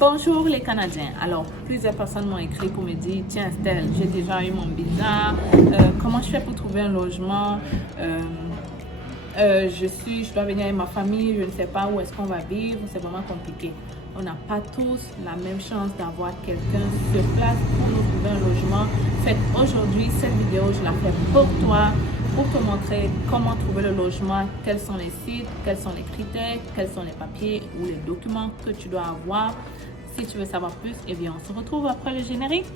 Bonjour les Canadiens. Alors, plusieurs personnes m'ont écrit pour me dire, tiens Estelle, j'ai déjà eu mon visa, comment je fais pour trouver un logement? Je dois venir avec ma famille, je ne sais pas où est-ce qu'on va vivre, c'est vraiment compliqué. On n'a pas tous la même chance d'avoir quelqu'un sur place pour nous trouver un logement. Fait aujourd'hui, cette vidéo, je la fais pour toi, pour te montrer comment trouver le logement, quels sont les sites, quels sont les critères, quels sont les papiers ou les documents que tu dois avoir. Si tu veux savoir plus, eh bien, on se retrouve après le générique.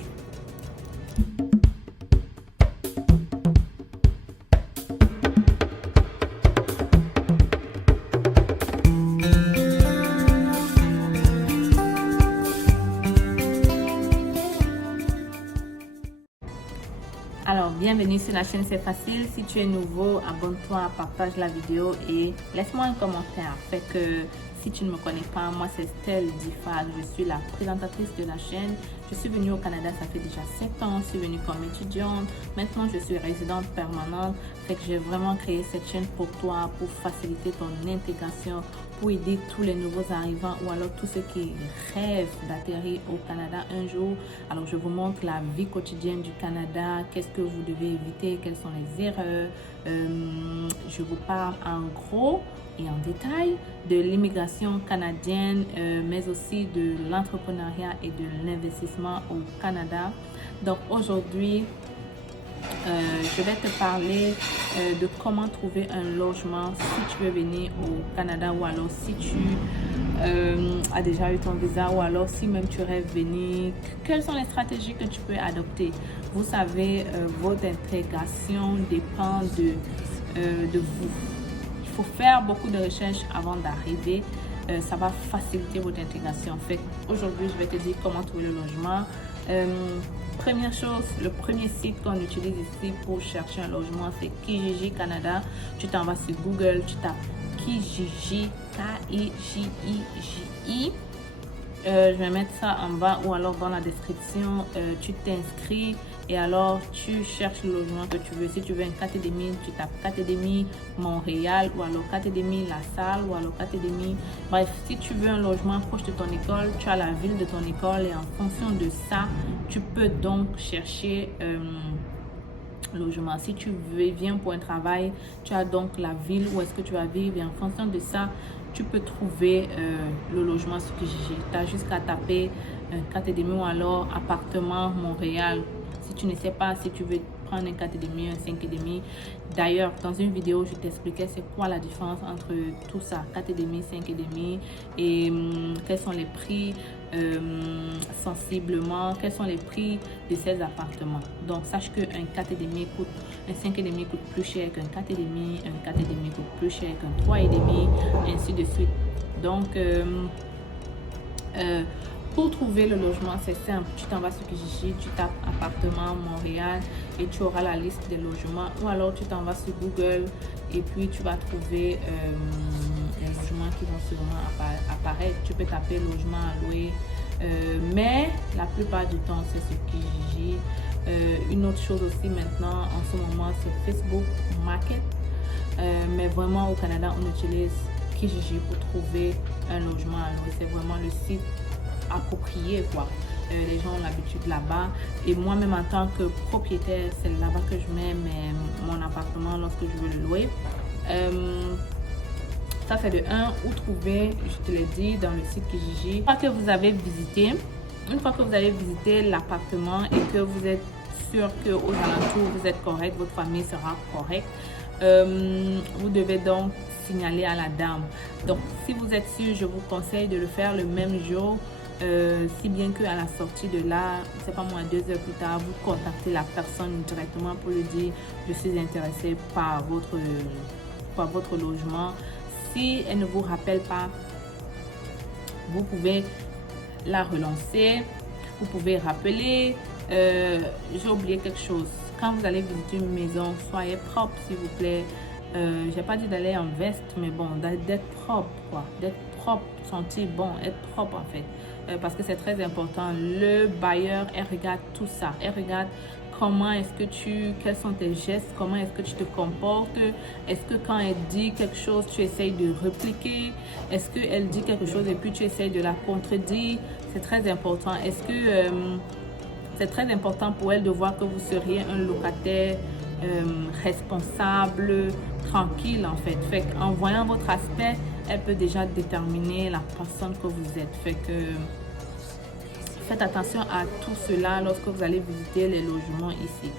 Alors, bienvenue sur la chaîne C'est Facile. Si tu es nouveau, abonne-toi, partage la vidéo et laisse-moi un commentaire. Fait que si tu ne me connais pas, moi c'est Estelle Diffag. Je suis la présentatrice de la chaîne. Je suis venue au Canada, ça fait déjà 7 ans. Je suis venue comme étudiante. Maintenant, je suis résidente permanente. Fait que j'ai vraiment créé cette chaîne pour toi, pour faciliter ton intégration, pour aider tous les nouveaux arrivants ou alors tous ceux qui rêvent d'atterrir au Canada un jour. Alors, je vous montre la vie quotidienne du Canada, qu'est-ce que vous devez éviter, quelles sont les erreurs. Je vous parle en gros et en détail de l'immigration canadienne, mais aussi de l'entrepreneuriat et de l'investissement au Canada. Donc, aujourd'hui, je vais te parler de comment trouver un logement si tu veux venir au Canada ou alors si tu as déjà eu ton visa ou alors si même tu rêves venir. Quelles sont les stratégies que tu peux adopter? Vous savez, votre intégration dépend de vous. Il faut faire beaucoup de recherches avant d'arriver. Ça va faciliter votre intégration. Fait aujourd'hui, je vais te dire comment trouver le logement. Première chose, le premier site qu'on utilise ici pour chercher un logement, c'est Kijiji Canada. Tu t'en vas sur Google, tu tapes Kijiji, K-I-J-I-J-I. Je vais mettre ça en bas ou alors dans la description. Tu t'inscris et alors tu cherches le logement que tu veux. Si tu veux un Catedemi, tu tapes Catedemi Montréal ou alors Catedemi La Salle ou alors Catedemi. Bref, si tu veux un logement proche de ton école, tu as la ville de ton école et en fonction de ça, tu peux donc chercher logement. Si tu viens pour un travail, tu as donc la ville où est-ce que tu vas vivre et en fonction de ça, tu peux trouver le logement sur Kijiji. Tu as juste qu'à taper un 4,5 ou alors appartement Montréal. Si tu ne sais pas si tu veux prendre un 4,5, un 5,5. D'ailleurs, dans une vidéo, je t'expliquais c'est quoi la différence entre tout ça, 4,5, 5,5 et quels sont les prix sensiblement, quels sont les prix de ces appartements. Donc, sache qu'un 4,5 coûte, un 5,5 coûte plus cher qu'un 4,5, un 4,5 coûte plus cher qu'un 3,5, ainsi de suite. Donc, pour trouver le logement, c'est simple. Tu t'en vas sur Kijiji, tu tapes appartement Montréal et tu auras la liste des logements. Ou alors tu t'en vas sur Google et puis tu vas trouver les logements qui vont sûrement apparaître. Tu peux taper logement à louer. Mais la plupart du temps, c'est sur Kijiji. Une autre chose aussi maintenant, en ce moment, c'est Facebook Market. Mais vraiment au Canada, on utilise Kijiji pour trouver un logement à louer. C'est vraiment le site approprié quoi. Les gens ont l'habitude là-bas et moi-même en tant que propriétaire, c'est là-bas que je mets mon appartement lorsque je veux le louer. Ça c'est de 1. Où trouver, je te l'ai dit, dans le site Kijiji. Une fois que vous avez visité l'appartement et que vous êtes sûr qu'aux alentours vous êtes correct, votre famille sera correcte, vous devez donc signaler à la dame. Donc si vous êtes sûr, je vous conseille de le faire le même jour. Si bien qu'à la sortie de là, c'est pas moi, 2 heures plus tard, vous contactez la personne directement pour lui dire je suis intéressée par votre logement. Si elle ne vous rappelle pas, vous pouvez la relancer, vous pouvez rappeler. J'ai oublié quelque chose. Quand vous allez visiter une maison, soyez propre s'il vous plaît. J'ai pas dit d'aller en veste, mais bon, d'être propre quoi, d'être propre, sentir bon, être propre en fait, parce que c'est très important. Le bailleur, elle regarde tout ça, elle regarde quels sont tes gestes, comment est-ce que tu te comportes, est-ce que quand elle dit quelque chose, tu essayes de répliquer, est-ce qu'elle dit quelque chose et puis tu essayes de la contredire. C'est très important. Est-ce que c'est très important pour elle de voir que vous seriez un locataire responsable, tranquille en fait. Fait qu'en voyant votre aspect, elle peut déjà déterminer la personne que vous êtes. Fait que faites attention à tout cela lorsque vous allez visiter les logements ici.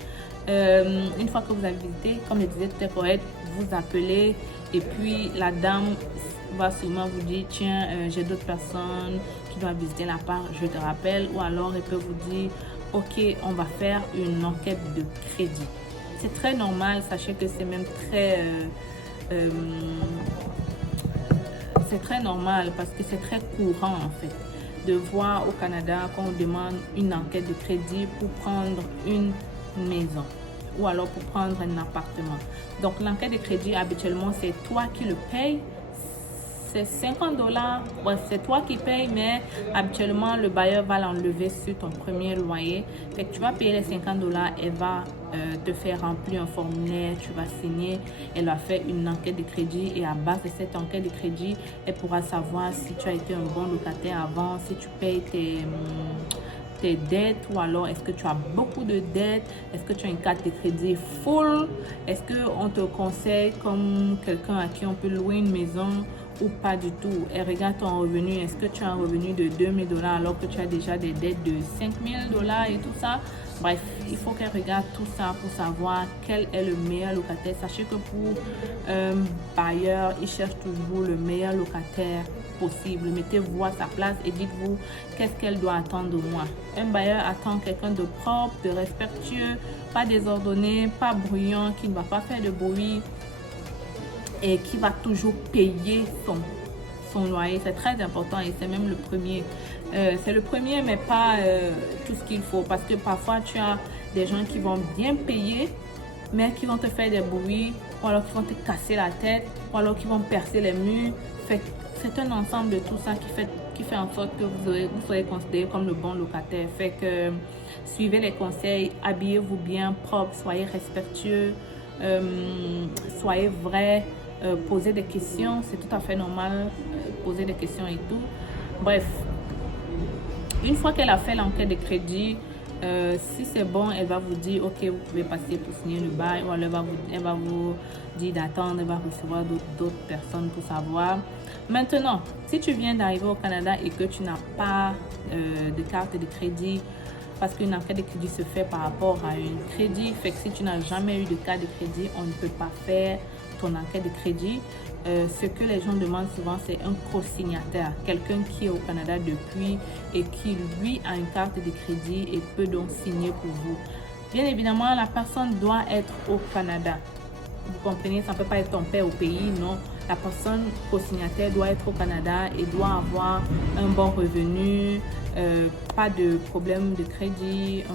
Une fois que vous avez visité, comme je disais, tout est correct, vous appelez et puis la dame va sûrement vous dire tiens, j'ai d'autres personnes qui doivent visiter l'appart, je te rappelle. Ou alors elle peut vous dire ok, on va faire une enquête de crédit. C'est très normal, sachez que c'est même c'est très normal parce que c'est très courant en fait de voir au Canada qu'on demande une enquête de crédit pour prendre une maison ou alors pour prendre un appartement. Donc l'enquête de crédit habituellement c'est toi qui le payes. C'est 50 $, ouais, c'est toi qui payes, mais habituellement le bailleur va l'enlever sur ton premier loyer. Fait que tu vas payer les 50 $, elle va te faire remplir un formulaire, tu vas signer, elle va faire une enquête de crédit et à base de cette enquête de crédit, elle pourra savoir si tu as été un bon locataire avant, si tu payes tes dettes ou alors est-ce que tu as beaucoup de dettes, est-ce que tu as une carte de crédit full, est-ce qu'on te conseille comme quelqu'un à qui on peut louer une maison ou pas du tout. Elle regarde ton revenu, est-ce que tu as un revenu de 2000 $ alors que tu as déjà des dettes de 5000 $ et tout ça. Bref, il faut qu'elle regarde tout ça pour savoir quel est le meilleur locataire. Sachez que pour un bailleur, il cherche toujours le meilleur locataire possible. Mettez-vous à sa place et dites-vous qu'est-ce qu'elle doit attendre de moi. Un bailleur attend quelqu'un de propre, de respectueux, pas désordonné, pas bruyant, qui ne va pas faire de bruit et qui va toujours payer son loyer. C'est très important et c'est même le premier. C'est le premier, mais pas tout ce qu'il faut. Parce que parfois, tu as des gens qui vont bien payer, mais qui vont te faire des bruits, ou alors qui vont te casser la tête, ou alors qui vont percer les murs. C'est un ensemble de tout ça qui fait en sorte que vous soyez considéré comme le bon locataire. Fait que suivez les conseils, habillez-vous bien propre, soyez respectueux, soyez vrai. Poser des questions, c'est tout à fait normal, poser des questions et tout. Bref, une fois qu'elle a fait l'enquête de crédit, si c'est bon, elle va vous dire ok, vous pouvez passer pour signer le bail, ou alors elle va vous dire d'attendre, elle va recevoir d'autres personnes pour savoir. Maintenant, si tu viens d'arriver au Canada et que tu n'as pas de carte de crédit, parce qu'une enquête de crédit se fait par rapport à un crédit, fait que si tu n'as jamais eu de carte de crédit, on ne peut pas faire ton enquête de crédit. Ce que les gens demandent souvent, c'est un co-signataire, quelqu'un qui est au Canada depuis et qui lui a une carte de crédit et peut donc signer pour vous. Bien évidemment, la personne doit être au Canada. Vous comprenez, ça ne peut pas être ton père au pays, non. La personne co-signataire doit être au Canada et doit avoir un bon revenu, pas de problème de crédit,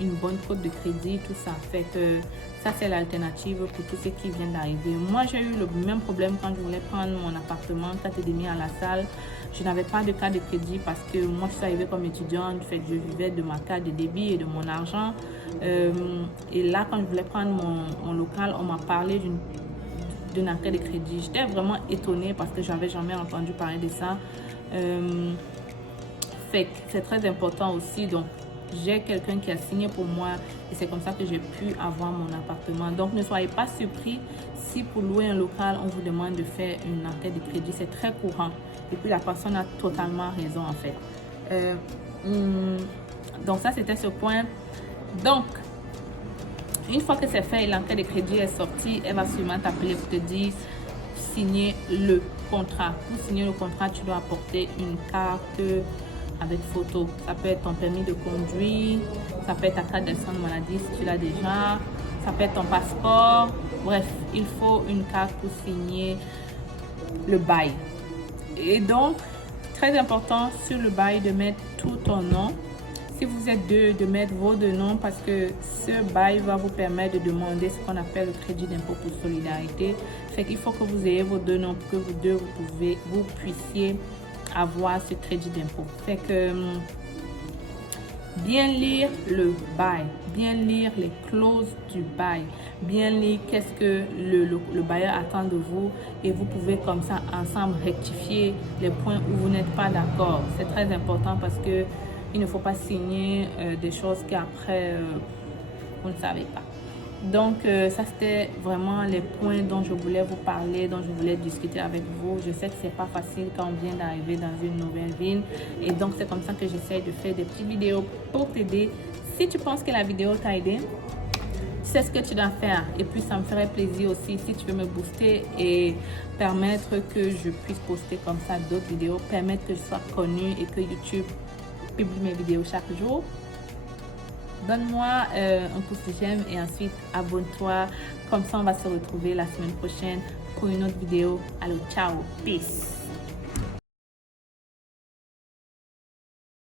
une bonne cote de crédit, tout ça. Fait que ça, c'est l'alternative pour tous ceux qui viennent d'arriver. Moi, j'ai eu le même problème quand je voulais prendre mon appartement, 4,5 à la salle. Je n'avais pas de carte de crédit parce que moi, je suis arrivée comme étudiante. Fait que je vivais de ma carte de débit et de mon argent. Et là, quand je voulais prendre mon local, on m'a parlé d'une enquête de crédit. J'étais vraiment étonnée parce que je n'avais jamais entendu parler de ça. Fait que c'est très important aussi. Donc, j'ai quelqu'un qui a signé pour moi et c'est comme ça que j'ai pu avoir mon appartement. Donc, ne soyez pas surpris si pour louer un local, on vous demande de faire une enquête de crédit. C'est très courant. Et puis, la personne a totalement raison en fait. Donc, ça, c'était ce point. Donc, une fois que c'est fait et l'enquête de crédit est sortie, elle va sûrement t'appeler pour te dire signer le contrat. Pour signer le contrat, tu dois apporter une carte avec photo. Ça peut être ton permis de conduire, ça peut être ta carte d'assurance maladie si tu l'as déjà, ça peut être ton passeport. Bref, il faut une carte pour signer le bail. Et donc, très important sur le bail de mettre tout ton nom. Si vous êtes deux, de mettre vos deux noms parce que ce bail va vous permettre de demander ce qu'on appelle le crédit d'impôt pour solidarité. Fait qu'il faut que vous ayez vos deux noms pour que vous deux, vous puissiez avoir ce crédit d'impôt. Fait que Bien lire le bail, bien lire les clauses du bail, bien lire qu'est-ce que le bailleur attend de vous et vous pouvez comme ça ensemble rectifier les points où vous n'êtes pas d'accord. C'est très important parce que il ne faut pas signer des choses qu'après vous ne savez pas. Donc, ça, c'était vraiment les points dont je voulais vous parler, dont je voulais discuter avec vous. Je sais que c'est pas facile quand on vient d'arriver dans une nouvelle ville. Et donc, c'est comme ça que j'essaie de faire des petites vidéos pour t'aider. Si tu penses que la vidéo t'a aidé, tu sais ce que tu dois faire. Et puis, ça me ferait plaisir aussi si tu veux me booster et permettre que je puisse poster comme ça d'autres vidéos, permettre que je sois connue et que YouTube publie mes vidéos chaque jour. Donne-moi un pouce de j'aime et ensuite abonne-toi. Comme ça, on va se retrouver la semaine prochaine pour une autre vidéo. Allô, ciao, peace.